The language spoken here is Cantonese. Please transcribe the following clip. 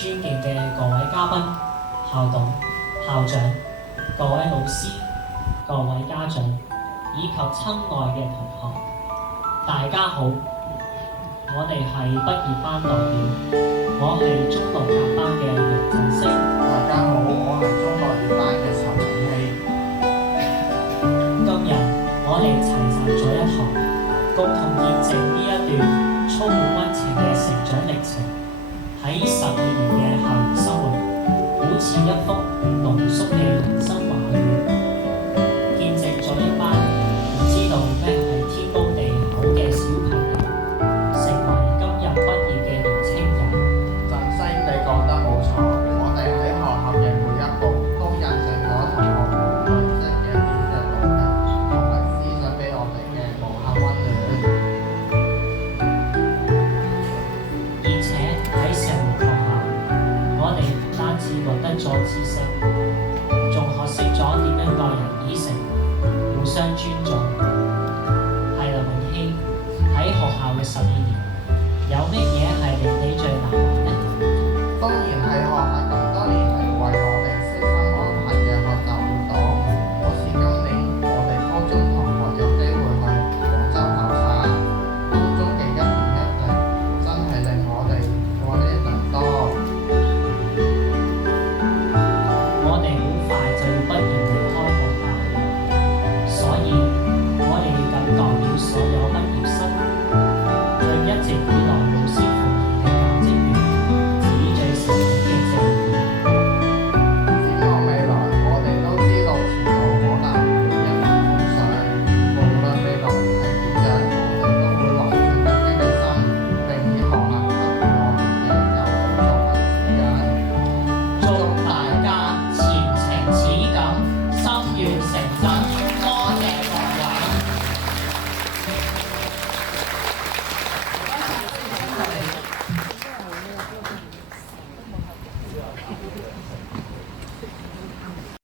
尊敬嘅各位嘉賓、校董、校長、各位老師、各位家長以及親愛嘅同學，大家好！我哋係畢業班代表，我係中六甲班嘅楊振聲。大家好，我係中六乙班嘅陳永希。今日我哋齊集咗一堂，共同見證呢一段充滿溫情嘅成長歷程。喺12年嘅校園生活，好似一幅濃縮嘅人生畫卷，見證咗一班唔知道咩係天高地厚嘅小朋友，成為今日畢業嘅年青人。振聲，你講得冇錯，我哋喺學校嘅每一步都印證咗同學們累積嘅點滴努力，同埋思想俾我哋嘅無限溫暖。而且喺石門學校，我哋唔單止獲得咗知識，仲學識咗點樣待人以誠，互相尊重。係林永希喺學校嘅12年，有乜嘢係